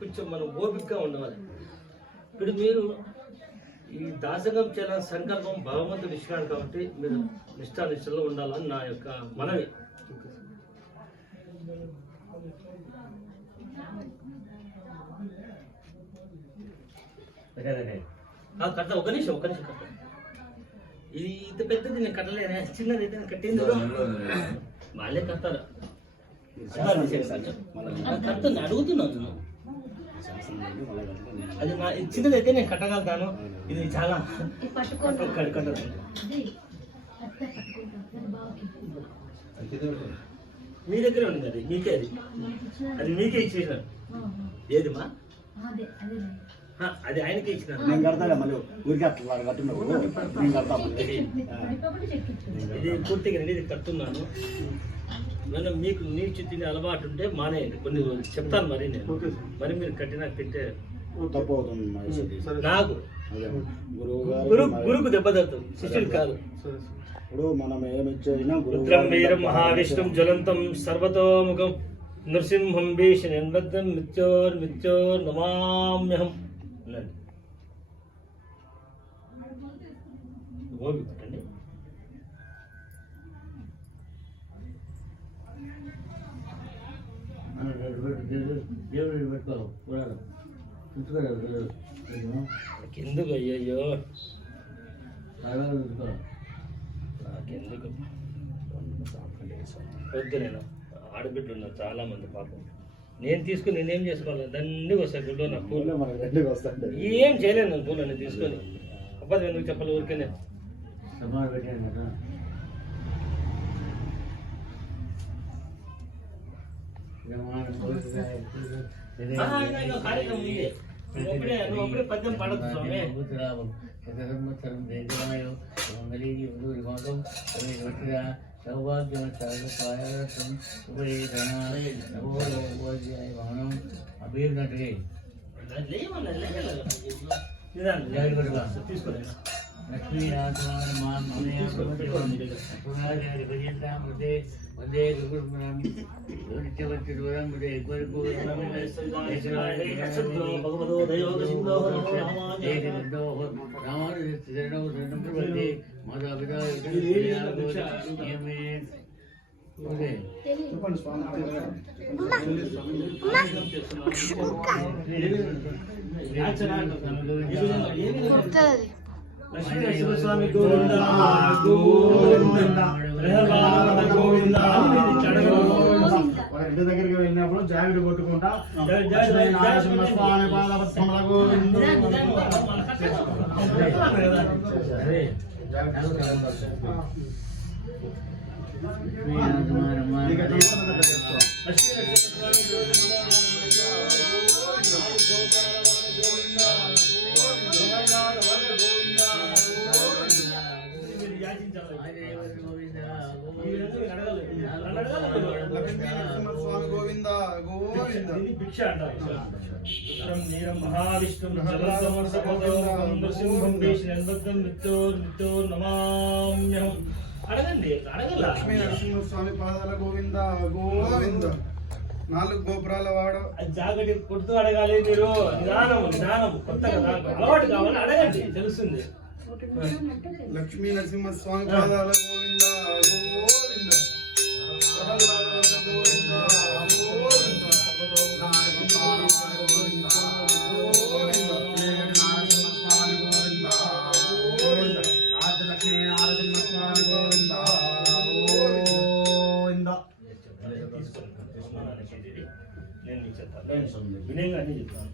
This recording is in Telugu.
కొంచెం మనం ఓపికగా ఉండవాలి. ఇప్పుడు మీరు ఈ దాసగం చేయాలని సంకల్పం భగవంతుడు ఇచ్చినాడు కాబట్టి మీరు నిష్ఠానిష్టలో ఉండాలని నా యొక్క మనవి. కట్ట ఒక నిమిషం కట్ట. ఇది ఇంత పెద్దది నేను కట్టలేనే, చిన్నది అయితే కట్టింది వాళ్ళే కట్టారు. కడుతుంది అడుగుతున్నాను. అది నా చిన్నది అయితే నేను కట్టగలుగుతాను. ఇది చాలా కట్టదు. మీ దగ్గర ఉంది అది, మీకే అది మీకే ఇచ్చేసినాను. ఏది మా అది ఆయనకే ఇచ్చినాను. నేను కడతా మళ్ళీ ఊరికి ఇది పూర్తిగా నేను ఇది కడుతున్నాను. మనం మీకు నీచు తినే అలవాటు ఉంటే మానేయండి. కొన్ని చెప్తాను మరి నేను, మరి మీరు కట్టినా తింటే తప్పు అవుతుంది. నాకు గురువుకు దెబ్బతడుతుంది, శిష్యుడు కాదు. ఇప్పుడు మనం ఏమిచ్చినా రుద్రం వీరం మహావిష్ణుం జ్వలంతం సర్వతోముఖం నృసింహం భీషణం మృత్యోర్ నమామ్యహం అన్నాడు. ఓపిక పట్టండి. ఎందుకు అయ్యయ్యో నాకెందుకు వద్దు. నేను ఆడబిడ్డ ఉన్నారు చాలా మంది పాపం. నేను తీసుకుని నేనేం చేసుకోవాలి? దండిగా వస్తాయి గుళ్ళో నా పూలు. ఏం చేయలేను నేను పూలు నేను తీసుకొని. అబ్బాయి ఎందుకు చెప్పాలి ఊరికేనే. కార్యక్రమం ఉంది. నువ్వు అప్పుడే పద్యం పడద్దు స్వామి. తీసుకోలేదు లక్ష్మీ వందే లక్ష్మీనరసింహస్వామి గోవింద గోవింద గోవింద. ఇంటి దగ్గరికి వెళ్ళినప్పుడు జాకెట్ కొట్టుకుంటా నరసింహస్వామి పాదపద్మముల గోవింద. మహావిష్ణుం నృసింహం మృత్యోర్ నమామ్యహం. అడగండి, అడగల. లక్ష్మీ నరసింహస్వామి పాదాల గోవింద గోవింద. 4 గోపురాల వాడు. జాగ్రత్త కొడుతూ అడగాలి మీరు. నిదానం కొత్తగా అలవాటు కావాలి, అడగండి తెలుస్తుంది. లక్ష్మీ నరసింహస్వామి పాదాల గోవింద గోవింద. వినయంగా అన్ని చెప్తాను.